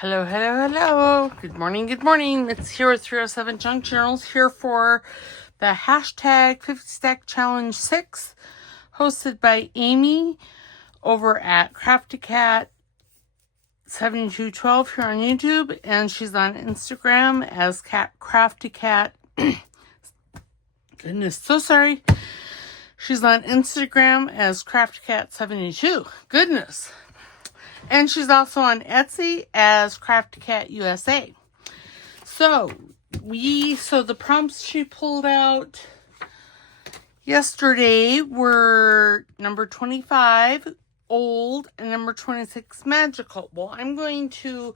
Hello, hello, hello. Good morning, good morning. It's here at 307 Junk Journals here for the hashtag 50 Stack Challenge 6, hosted by Amy over at Crafty Cat 7212 here on YouTube, and she's on Instagram as Crafty Cat. Goodness, so sorry. She's on Instagram as Crafty Cat 72. Goodness. And she's also on Etsy as Crafty Cat USA. So the prompts she pulled out yesterday were number 25, old, and number 26, magical. Well, I'm still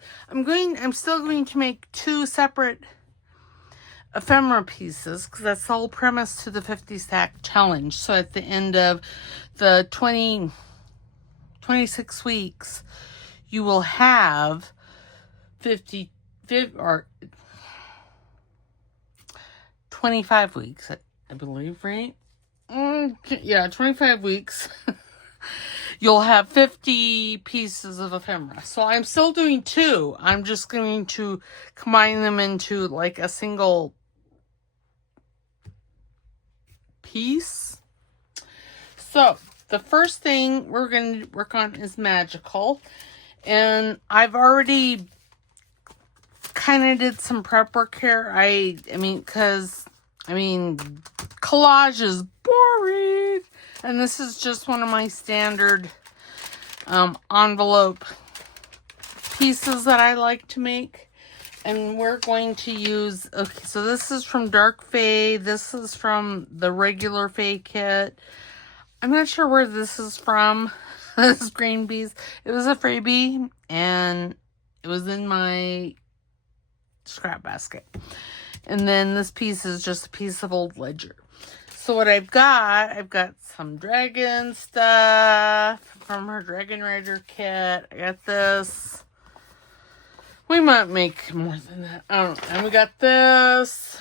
going to make two separate ephemera pieces because that's the whole premise to the 50 stack challenge. So at the end of the 26 weeks, you will have 25 weeks, I believe, right? Yeah, 25 weeks. You'll have 50 pieces of ephemera. So I'm still doing two. I'm just going to combine them into like a single piece. So the first thing we're going to work on is magical. And I've already kind of did some prep work here. I mean, collage is boring. And this is just one of my standard envelope pieces that I like to make. And we're going to use, okay, so this is from Dark Fae. This is from the regular Fae kit. I'm not sure where this is from. This is Green Bees. It was a freebie, and it was in my scrap basket. And then this piece is just a piece of old ledger. So what I've got some dragon stuff from her Dragon Rider kit. I got this. We might make more than that. I don't know. And we got this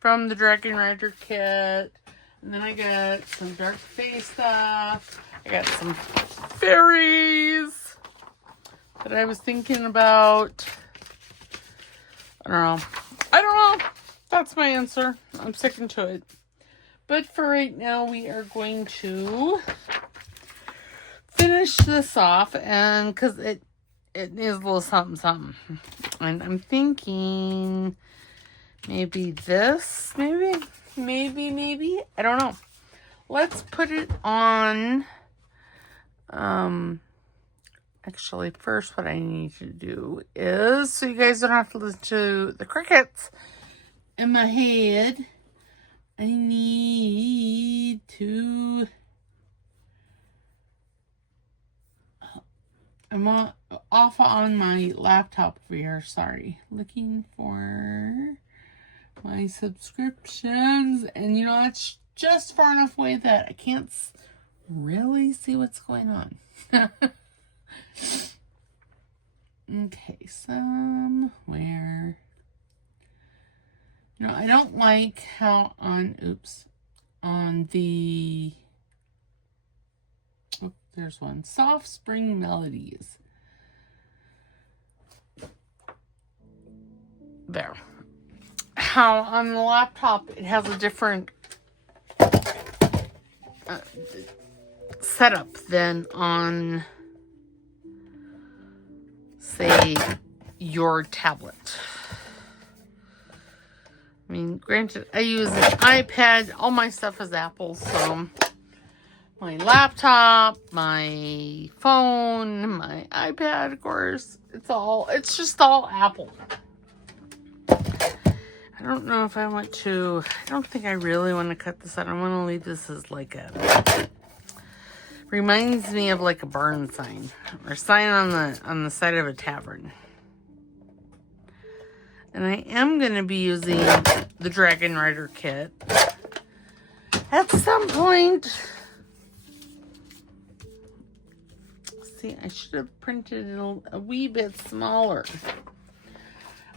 from the Dragon Rider kit. And then I got some Dark Fae stuff. I got some fairies that I was thinking about. I don't know. That's my answer. I'm sticking to it. But for right now, we are going to finish this off. And because it needs a little something. And I'm thinking maybe this. Maybe. I don't know. Let's put it on. Actually, first what I need to do is, so you guys don't have to listen to the crickets in my head, I need to, I'm off on my laptop over here, sorry. Looking for my subscriptions, and you know, it's just far enough away that I can't really see what's going on. Okay, somewhere. No, I don't like how on the, oh, there's one, Soft Spring Melodies. There. How on the laptop it has a different setup than on, say, your tablet. I mean, granted, I use an iPad. All my stuff is Apple, so my laptop, my phone, my iPad, of course, it's just all Apple. I don't know if I want to, I don't think I really want to cut this out. I want to leave this as like a, reminds me of like a barn sign or sign on the side of a tavern. And I am going to be using the Dragon Rider kit at some point. See, I should have printed it a wee bit smaller.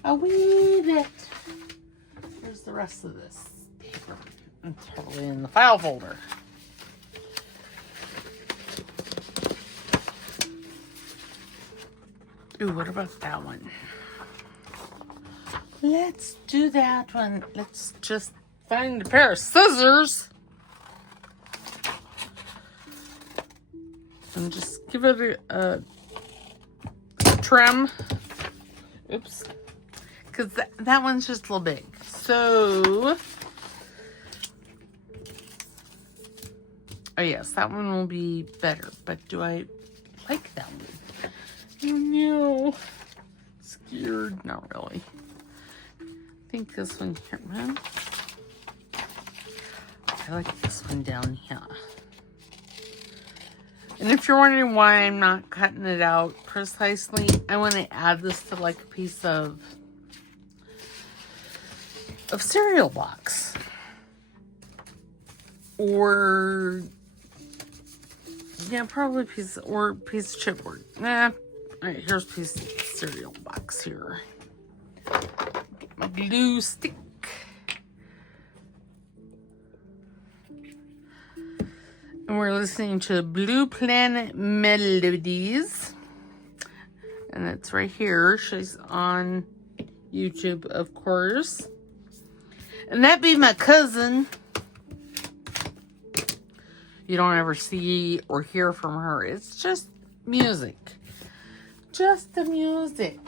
A wee bit. Where's the rest of this paper? It's probably in the file folder. Ooh, what about that one? Let's do that one. Let's just find a pair of scissors and just give it a trim. Oops. Because that one's just a little big. So, oh yes, that one will be better. But do I like that one? Oh no. Scared? Not really. I think this one here, man. I like this one down here. And if you're wondering why I'm not cutting it out precisely, I want to add this to like a piece of cereal box. Or, yeah, probably piece of chipboard. Nah. Alright, here's a piece of cereal box here. Get my glue stick. And we're listening to Blue Planet Melodies. And it's right here. She's on YouTube, of course. And that be my cousin. You don't ever see or hear from her. It's just music. Just the music.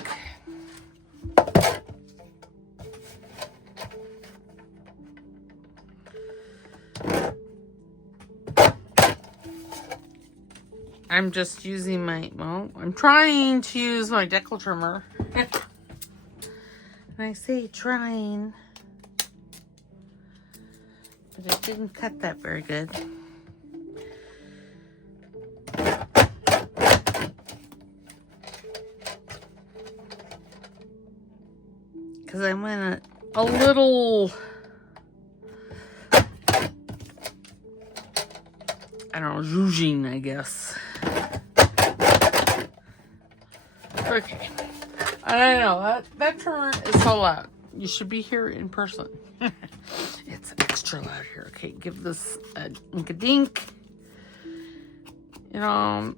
I'm just using I'm trying to use my decal trimmer. And I say trying. But it didn't cut that very good. Because I went a little, I don't know, zhuzhing, I guess. Okay. I know, that trimmer is so loud. You should be here in person. It's extra loud here. Okay, give this a dink. You know,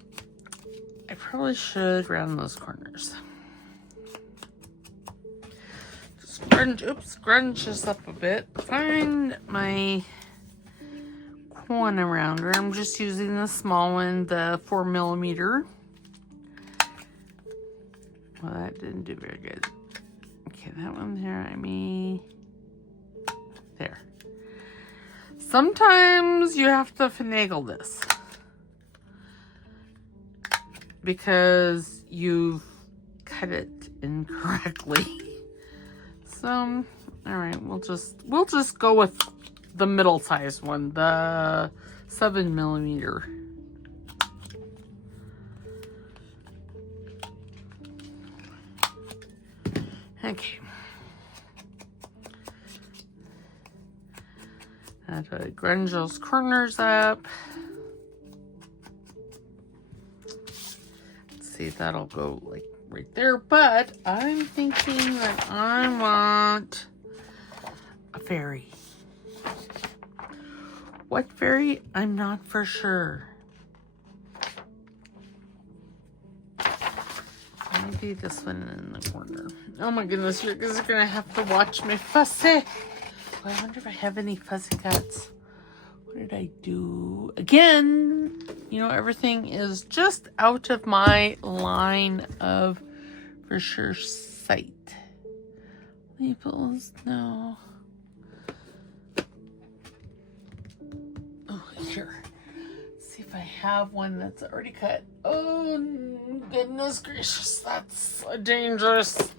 I probably should round those corners. Scrunch this up a bit. Find my corner rounder. I'm just using the small one, the 4mm. Well, that didn't do very good. Okay, that one there, there. Sometimes you have to finagle this because you've cut it incorrectly. So, all right, we'll just go with the middle-sized one, the 7mm. Okay. Have to grunge those corners up. Let's see, that'll go like right there. But I'm thinking that I want a fairy. What fairy? I'm not for sure. Maybe this one in the corner. Oh my goodness, you guys are gonna have to watch me fussy. I wonder if I have any fuzzy cats. What did I do? Again, you know, everything is just out of my line of for sure sight. Labels, no. Oh, here. Let's see if I have one that's already cut. Oh, goodness gracious. That's dangerous.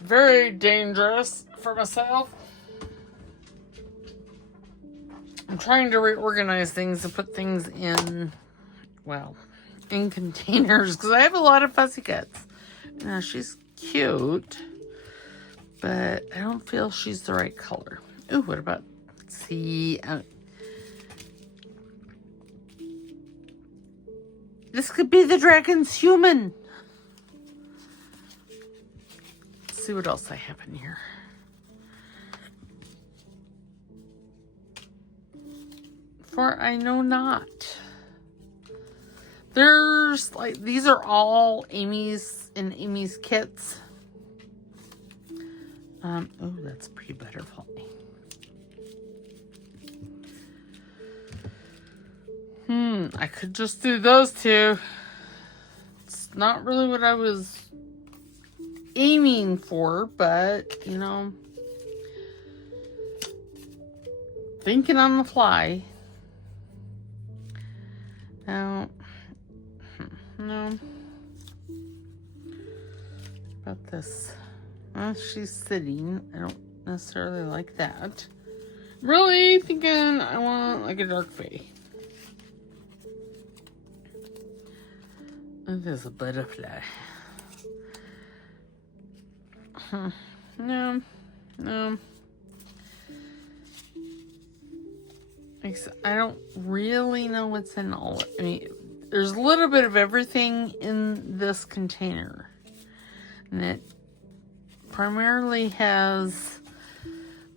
Very dangerous for myself. I'm trying to reorganize things and put things in, well, in containers because I have a lot of fuzzy cats. Now, she's cute, but I don't feel she's the right color. Ooh, what about, let's see, this could be the dragon's human. Let's see what else I have in here. For I know not. There's like, these are all Amy's kits. Oh, that's a pretty butterfly. I could just do those two. It's not really what I was aiming for, but, you know, thinking on the fly. Now, no. About this. Well, she's sitting. I don't necessarily like that. Really thinking I want like a dark fae. There's a butterfly. No. I don't really know what's in all. I mean, there's a little bit of everything in this container. And it primarily has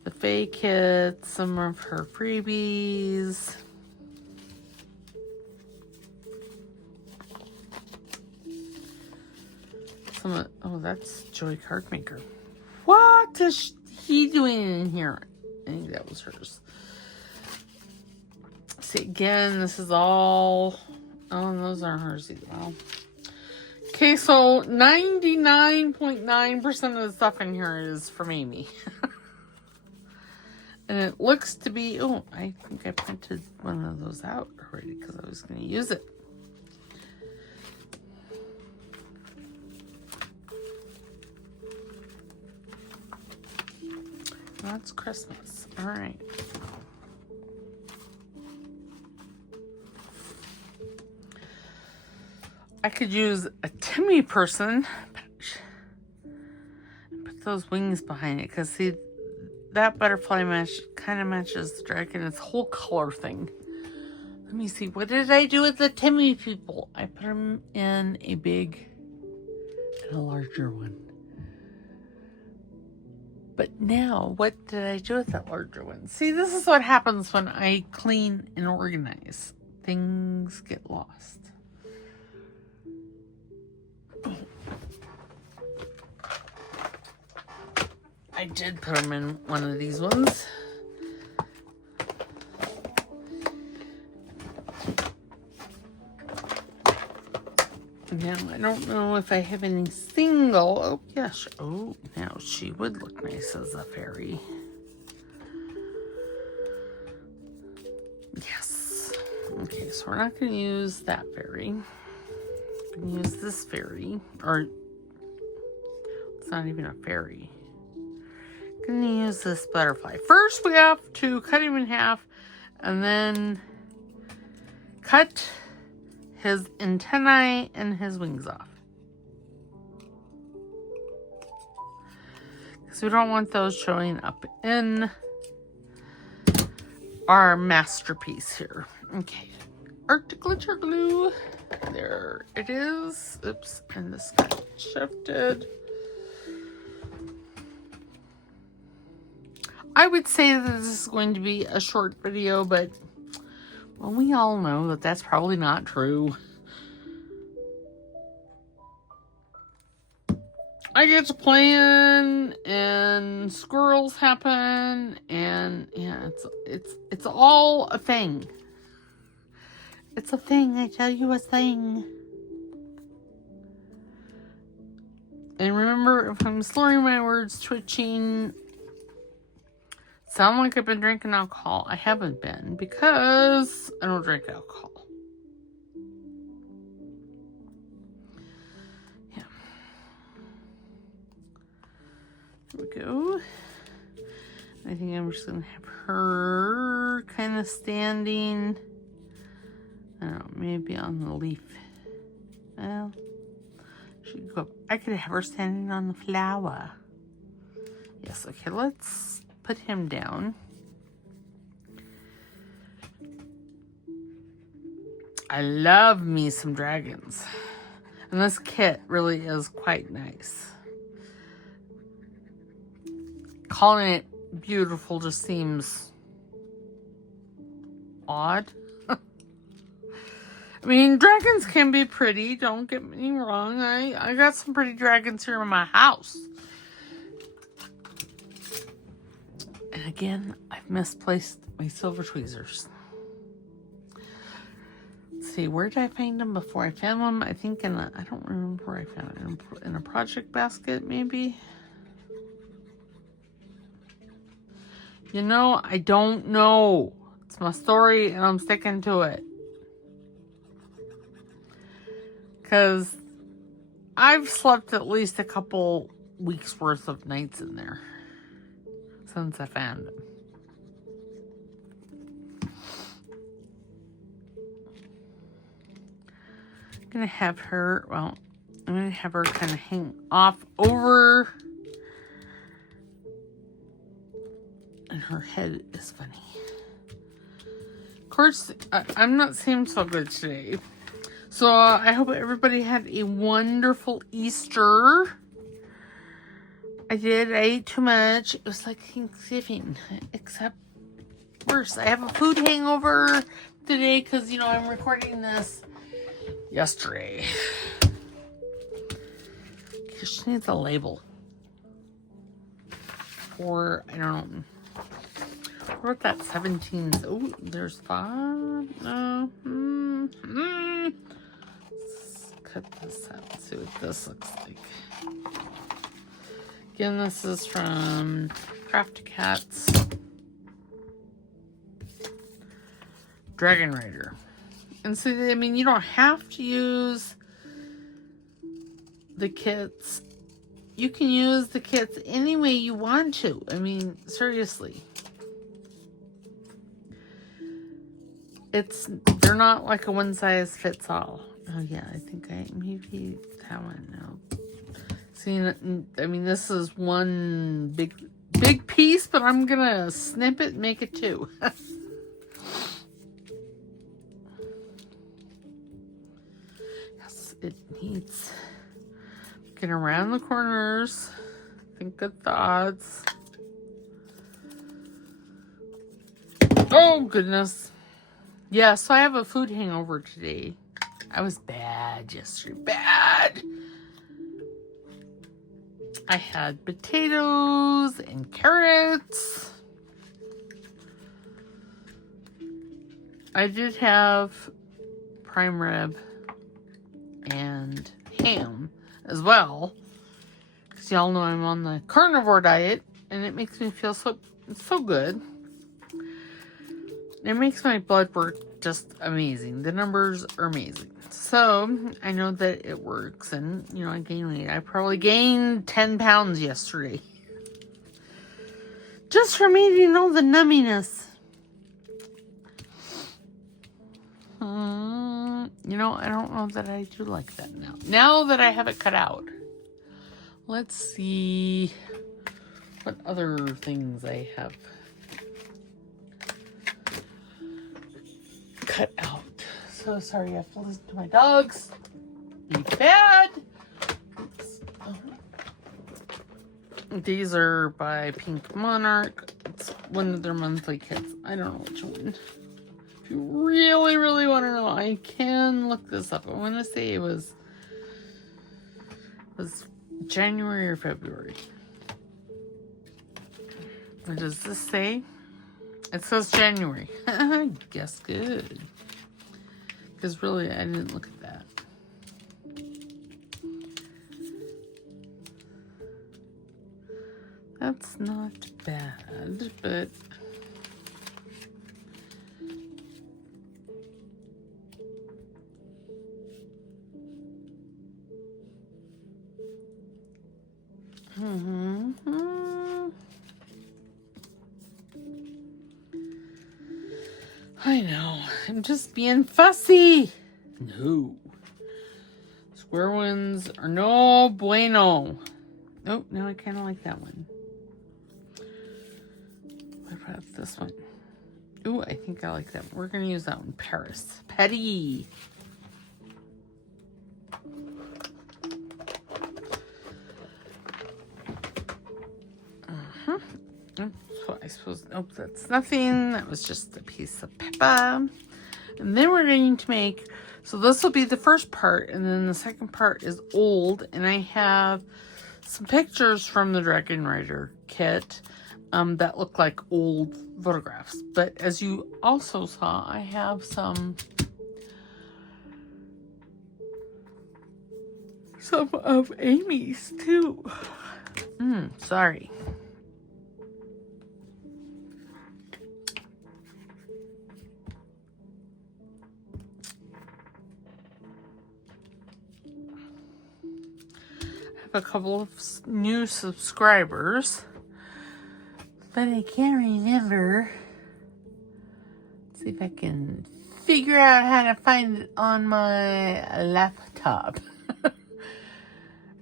the Fae kit, some of her freebies. Oh, that's Joy Cardmaker. What is he doing in here? I think that was hers. See, again, this is all... Oh, those aren't hers either. Well, okay, so 99.9% of the stuff in here is from Amy. And it looks to be... Oh, I think I printed one of those out already because I was going to use it. That's Christmas. All right. I could use a Timmy person. Put those wings behind it. Because, see, that butterfly kind of matches the dragon. It's a whole color thing. Let me see. What did I do with the Timmy people? I put them in a big and a larger one. But now, what did I do with that larger one? See, this is what happens when I clean and organize. Things get lost. I did put them in one of these ones. Now, I don't know if I have any single... Oh, yes. Oh, now she would look nice as a fairy. Yes. Okay, so we're not going to use that fairy. We're going to use this fairy. Or, it's not even a fairy. Going to use this butterfly. First, we have to cut him in half. And then cut his antennae and his wings off. Because we don't want those showing up in our masterpiece here. Okay. Arctic glitter glue. There it is. Oops. And this got shifted. I would say that this is going to be a short video, but well, we all know that that's probably not true. I get to plan, and squirrels happen, and yeah, it's all a thing. It's a thing. I tell you, a thing. And remember, if I'm slurring my words, twitching, sound like I've been drinking alcohol. I haven't been because I don't drink alcohol. Yeah. There we go. I think I'm just going to have her kind of standing, I don't know, maybe on the leaf. Well, she could go. I could have her standing on the flower. Yes, okay, let's put him down. I love me some dragons. And this kit really is quite nice. Calling it beautiful just seems odd. I mean, dragons can be pretty, don't get me wrong. I got some pretty dragons here in my house. And again, I've misplaced my silver tweezers. Let's see, where did I find them before? I found them, I think, in a, I don't remember where I found it. In a project basket, maybe? You know, I don't know. It's my story, and I'm sticking to it. Because I've slept at least a couple weeks worth of nights in there since I found them. I'm going to have her, well, I'm going to have her kind of hang off over. And her head is funny. Of course, I'm not seeming so good today. So I hope everybody had a wonderful Easter. I did. I ate too much. It was like Thanksgiving, except worse. I have a food hangover today because, you know, I'm recording this yesterday. She needs a label. For, I don't know. I wrote that 17. Oh, there's 5. Let's cut this out. See what this looks like. Again, this is from Crafty Cats. Dragon Rider. And so, I mean, you don't have to use the kits. You can use the kits any way you want to. I mean, seriously. They're not like a one size fits all. Oh yeah, I think maybe that one now. See, I mean, this is one big piece, but I'm gonna snip it and make it 2. Yes, it needs get around the corners. Think good thoughts. Oh goodness. Yeah, so I have a food hangover today. I was bad yesterday. Bad! I had potatoes and carrots. I did have prime rib and ham as well. Because y'all know I'm on the carnivore diet. And it makes me feel so good. It makes my blood work just amazing. The numbers are amazing. So, I know that it works. And, you know, I gain weight. I probably gained 10 pounds yesterday. Just from eating all the numminess. You know, I don't know that I do like that now. Now that I have it cut out. Let's see what other things I have cut out. So sorry, I have to listen to my dogs. Be bad. These are by Pink Monarch. It's one of their monthly kits. I don't know which one. If you really, really want to know, I can look this up. I want to say it was January or February. What does this say? It says January. I guess good. Because really, I didn't look at that. That's not bad, but... I know. I'm just being fussy. No. Square ones are no bueno. Oh, no, I kind of like that one. What about this one? Ooh, I think I like that one. We're going to use that one. Paris. Petty. So I suppose, nope, that's nothing. That was just a piece of pepper. And then we're going to make So this will be the first part, and then the second part is old, and I have some pictures from the Dragon Rider kit that look like old photographs. But as you also saw, I have some of Amy's too. Sorry. A couple of new subscribers, but I can't remember. Let's see if I can figure out how to find it on my laptop.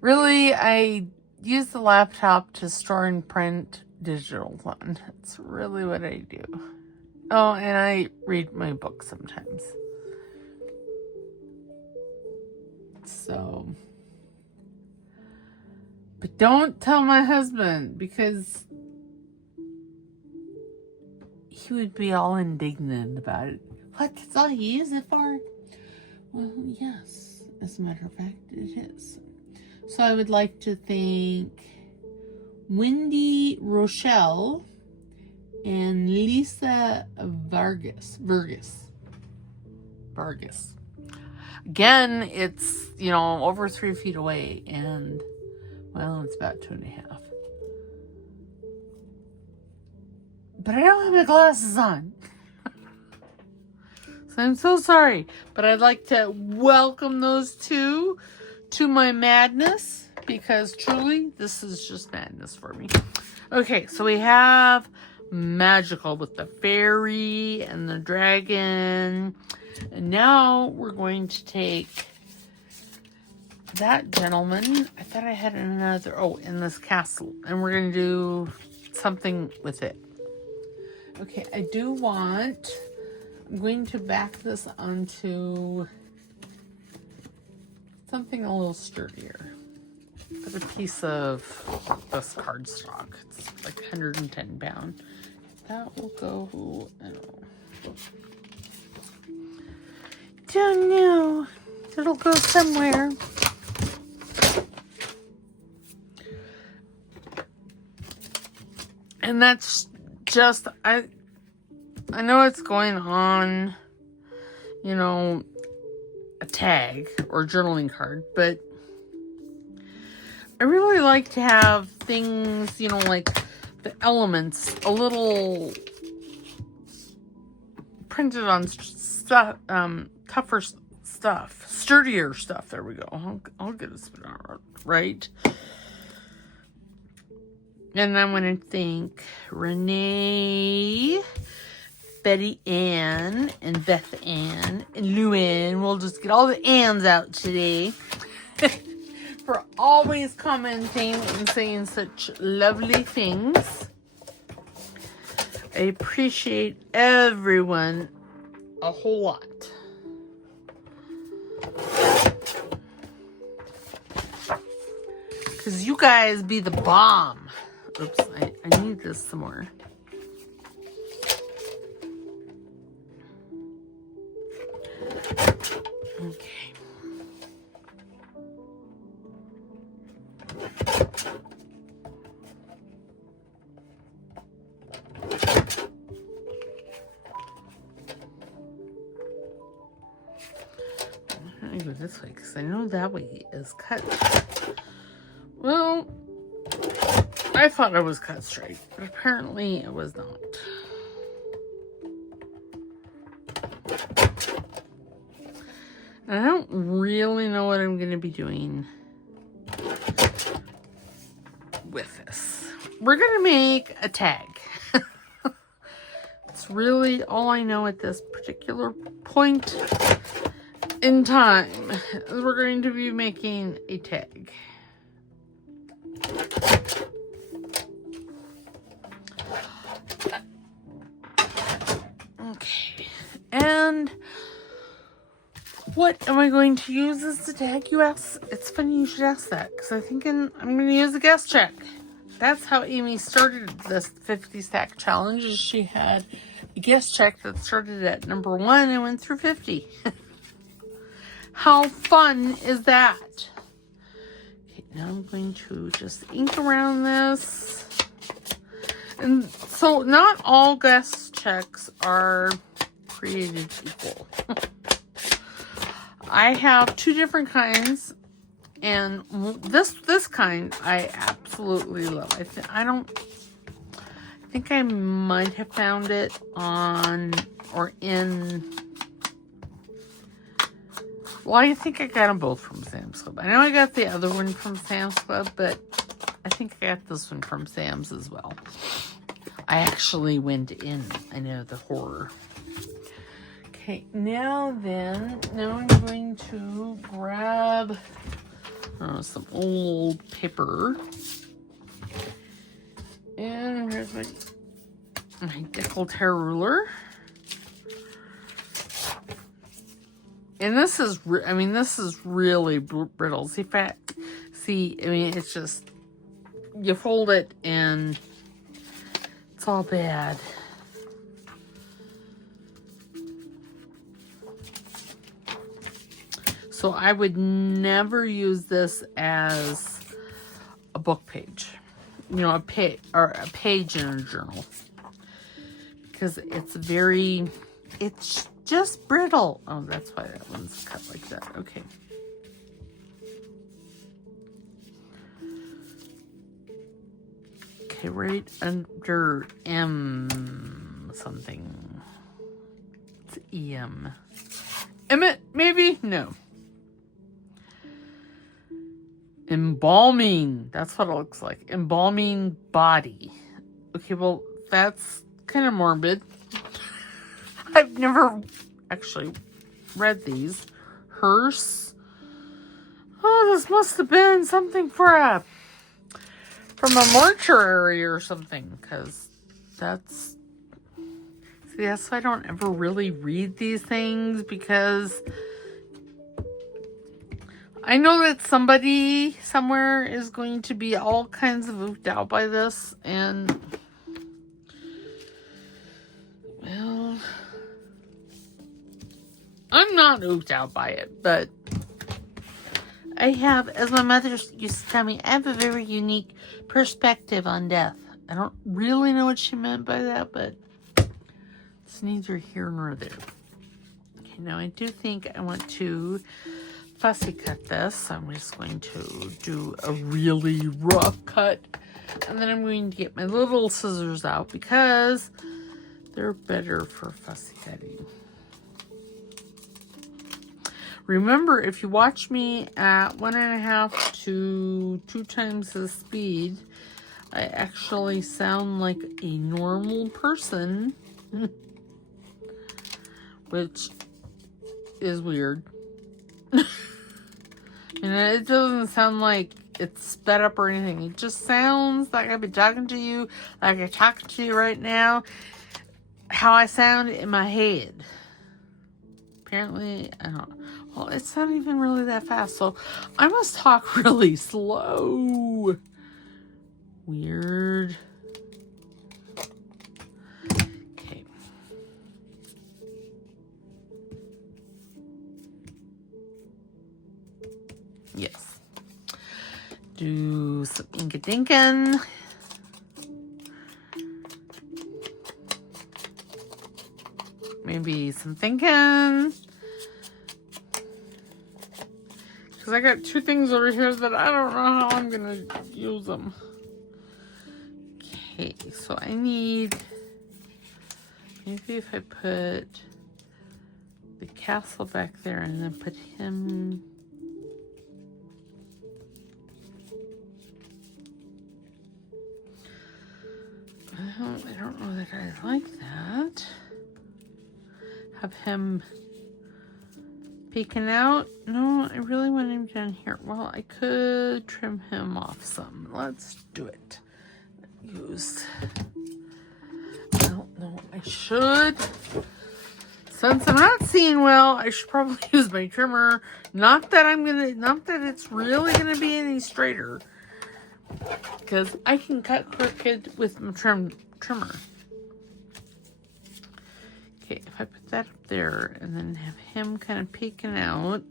Really, I use the laptop to store and print digital on. That's really what I do. Oh, and I read my book sometimes. So... But don't tell my husband, because he would be all indignant about it. What? That's all you use it for? Well, yes. As a matter of fact, it is. So I would like to thank Wendy Rochelle and Lisa Vargas. Again, it's, you know, over 3 feet away, and well, it's about 2.5. But I don't have my glasses on. So I'm so sorry. But I'd like to welcome those two to my madness, because truly, this is just madness for me. Okay, so we have magical with the fairy and the dragon. And now we're going to take that gentleman. I thought I had another, in this castle, and we're going to do something with it. Okay, I'm going to back this onto something a little sturdier. Got a piece of this cardstock. It's like 110 pound. That will go, I don't know. It'll go somewhere. And that's just, I know it's going on, you know, a tag or journaling card, but I really like to have things, you know, like the elements a little printed on stuff, tougher stuff, sturdier stuff. There we go. I'll get it spit out right. And I'm going to thank Renee, Betty Ann, and Beth Ann, and Luann. We'll just get all the Anns out today. For always commenting and saying such lovely things. I appreciate everyone a whole lot. Because you guys be the bomb. Oops, I need this some more. Okay. I'm going to go this way because I know that way is cut. Well, I thought it was cut straight, but apparently it was not. And I don't really know what I'm going to be doing with this. We're going to make a tag. It's really all I know at this particular point in time. We're going to be making a tag. Okay, and what am I going to use as the tag, you ask? It's funny you should ask that, because I'm going to use a guest check. That's how Amy started this 50 stack challenge, is she had a guest check that started at number 1 and went through 50. How fun is that? Okay, now I'm going to just ink around this. And so not all guest checks are created equal. I have two different kinds, and this kind I absolutely love. I think I might have found it on or in. Well, I think I got them both from Sam's Club. I know I got the other one from Sam's Club, but I think I got this one from Sam's as well. I actually went in. I know, the horror. Okay, now I'm going to grab some old paper. And here's my décolleté ruler. And this is really brittle. See, it's just, you fold it and it's all bad. So I would never use this as a book page, a page in a journal, because it's just brittle. Oh, that's why that one's cut like that. Okay. Okay, right under M something. It's EM. Emmett, maybe? No. Embalming. That's what it looks like. Embalming body. Okay, well, that's kind of morbid. I've never actually read these. Hearse. Oh, this must have been something from a mortuary or something, because that's why I don't ever really read these things, because I know that somebody somewhere is going to be all kinds of oofed out by this, and well, I'm not oofed out by it, but I have, as my mother used to tell me, I have a very unique perspective on death. I don't really know what she meant by that, but it's neither here nor there. Okay, now I do think I want to fussy cut this. I'm just going to do a really rough cut, and then I'm going to get my little scissors out because they're better for fussy cutting. Remember, if you watch me at 1.5 to 2 times the speed, I actually sound like a normal person, which is weird. And it doesn't sound like it's sped up or anything. It just sounds like I've been talking to you, like I'm talking to you right now, how I sound in my head. Apparently, I don't know. Well, it's not even really that fast, so I must talk really slow. Weird. Okay. Yes. Do some ink-a-dinkin'. Maybe some thinking. Because I got 2 things over here that I don't know how I'm going to use them. Okay, so I need, maybe if I put the castle back there and then put him, I don't know that I like that. Have him peeking out. No, I really want him down here. Well, I could trim him off some. Let's do it. Use, I don't know, I should, since I'm not seeing well, I should probably use my trimmer. Not that it's really gonna be any straighter, because I can cut crooked with my trimmer. Okay, if I put that up there and then have him kind of peeking out,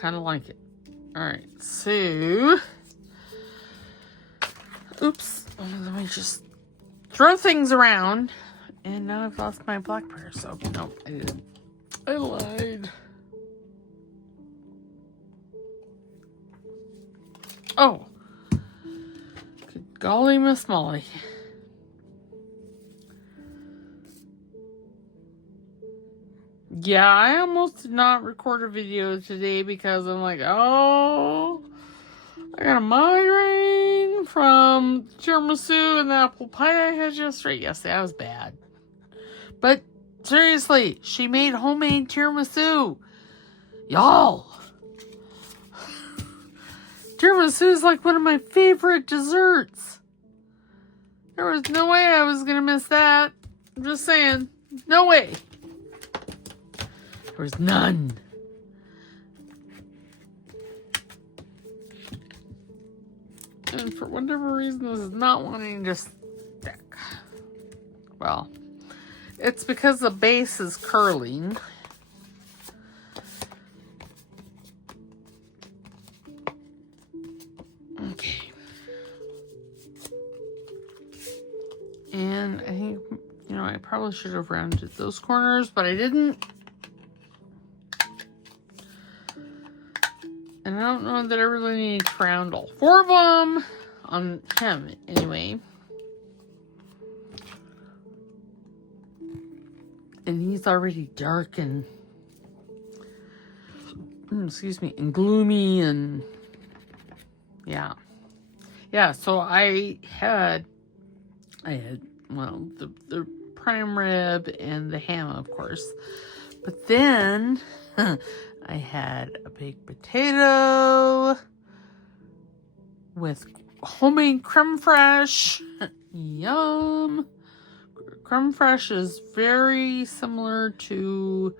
kind of like it. All right, so, oops, let me just throw things around. And now I've lost my black prayer soap. No, I didn't. I lied. Oh. Good golly, Miss Molly. Yeah, I almost did not record a video today because I'm like, oh, I got a migraine from tiramisu and the apple pie I had yesterday. Yes, that was bad. But seriously, she made homemade tiramisu. Y'all. Tiramisu is like one of my favorite desserts. There was no way I was going to miss that. I'm just saying. No way. There was none. And for whatever reason, this is not wanting to stick. Well, it's because the base is curling. Okay. And I think, you know, I probably should have rounded those corners, but I didn't. And I don't know that I really need to round all 4 of them on him anyway. And he's already dark and, excuse me, and gloomy and, yeah. Yeah, so I had, well, the prime rib and the ham, of course. But then I had a baked potato with homemade creme fraiche. Yum. Creme fraiche is very similar to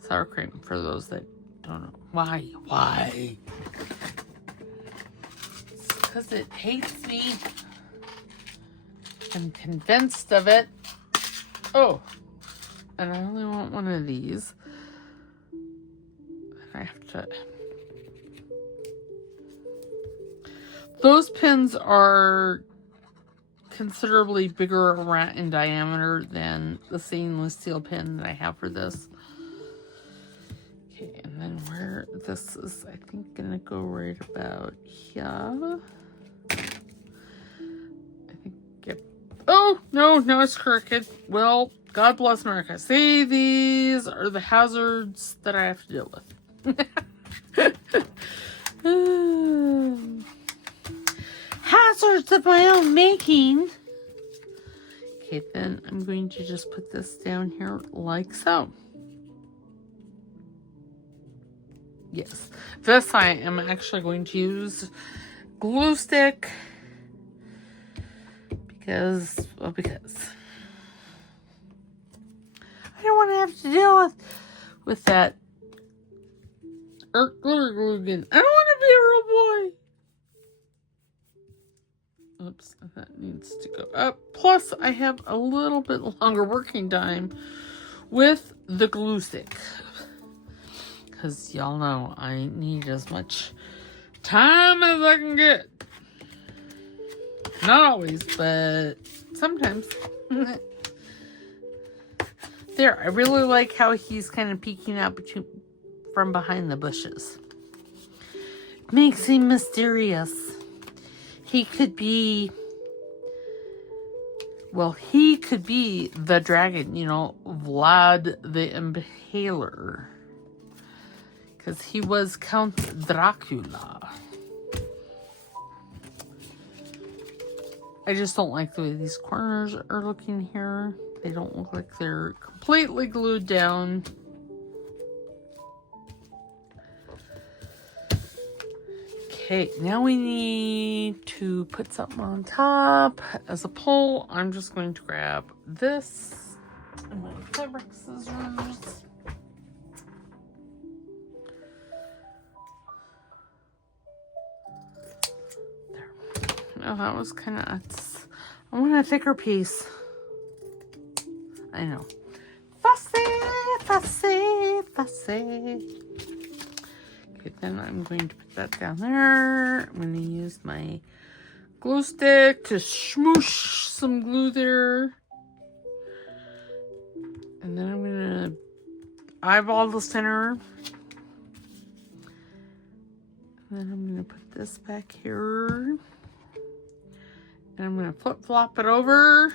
sour cream, for those that don't know. Why? It's because it hates me. I'm convinced of it. Oh, and I only want one of these. I have to... Those pins are considerably bigger around in diameter than the stainless steel pin that I have for this. Okay, and then where this is, I think, gonna go right about here. I think, yep. Oh, no, it's crooked. Well, God bless America. See, these are the hazards that I have to deal with. Hazards of my own making. Okay, then I'm going to just put this down here like so. Yes, this I am actually going to use glue stick because I don't want to have to deal with that glue again. I don't want to be a real boy. Oops, that needs to go up. Plus, I have a little bit longer working time with the glue stick. Because y'all know I need as much time as I can get. Not always, but sometimes. There, I really like how he's kind of peeking out from behind the bushes. Makes him mysterious. He could be, well, he could be the dragon, you know, Vlad the Impaler. Because he was Count Dracula. I just don't like the way these corners are looking here. They don't look like they're completely glued down. Okay, now we need to put something on top. As a pull, I'm just going to grab this and my fabric scissors. There. Oh, that was kind of, I want a thicker piece. I know. Fussy. Okay, then I'm going to put that down there. I'm going to use my glue stick to smoosh some glue there. And then I'm going to eyeball the center. And then I'm going to put this back here. And I'm going to flip-flop it over.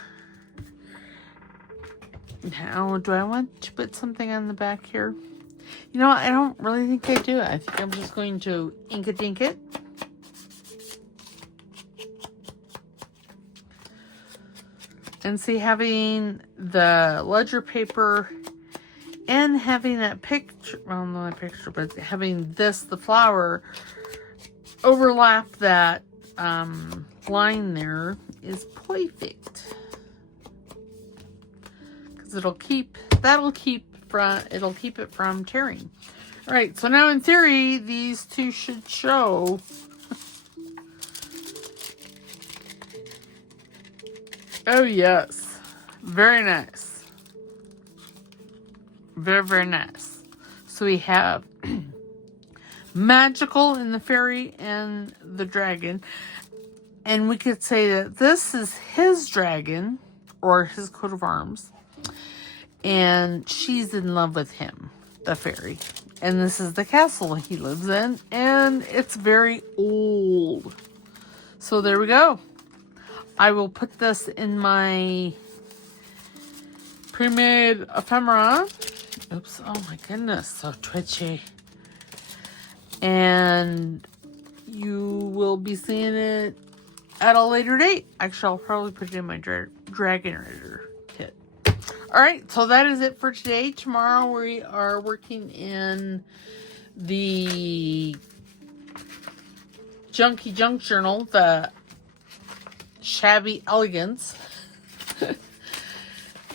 Now, do I want to put something on the back here? You know, I don't really think I do. I think I'm just going to ink-a-dink it. And see, having the ledger paper and having that picture, well, not a picture, but having this, the flower, overlap that line there is perfect. Because it'll keep it from tearing. All right, so now in theory, these two should show. Oh yes, very nice. Very, very nice. So we have magical in the fairy and the dragon. And we could say that this is his dragon or his coat of arms. And she's in love with him, the fairy. And this is the castle he lives in. And it's very old. So there we go. I will put this in my pre-made ephemera. Oops, oh my goodness, so twitchy. And you will be seeing it at a later date. Actually, I'll probably put it in my Dragon Rider kit. Alright, so that is it for today. Tomorrow we are working in the Junky Junk Journal, the Shabby Elegance.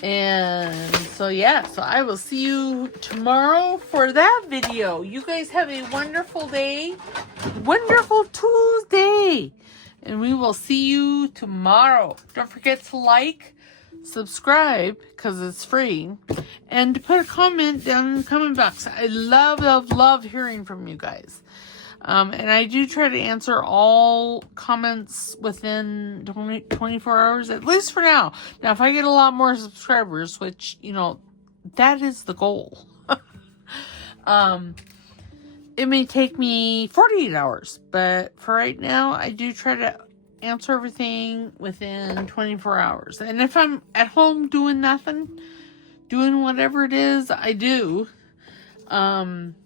And so yeah, so I will see you tomorrow for that video. You guys have a wonderful day, wonderful Tuesday, and we will see you tomorrow. Don't forget to like, subscribe, because it's free, and to put a comment down in the comment box. I love hearing from you guys. And I do try to answer all comments within 24 hours, at least for now. Now, if I get a lot more subscribers, which, you know, that is the goal. It may take me 48 hours, but for right now, I do try to answer everything within 24 hours. And if I'm at home doing nothing, doing whatever it is I do, then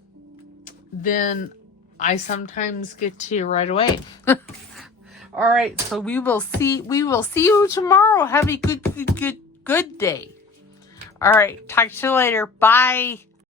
I sometimes get to you right away. All right, so we will see you tomorrow. Have a good day. All right, talk to you later. Bye.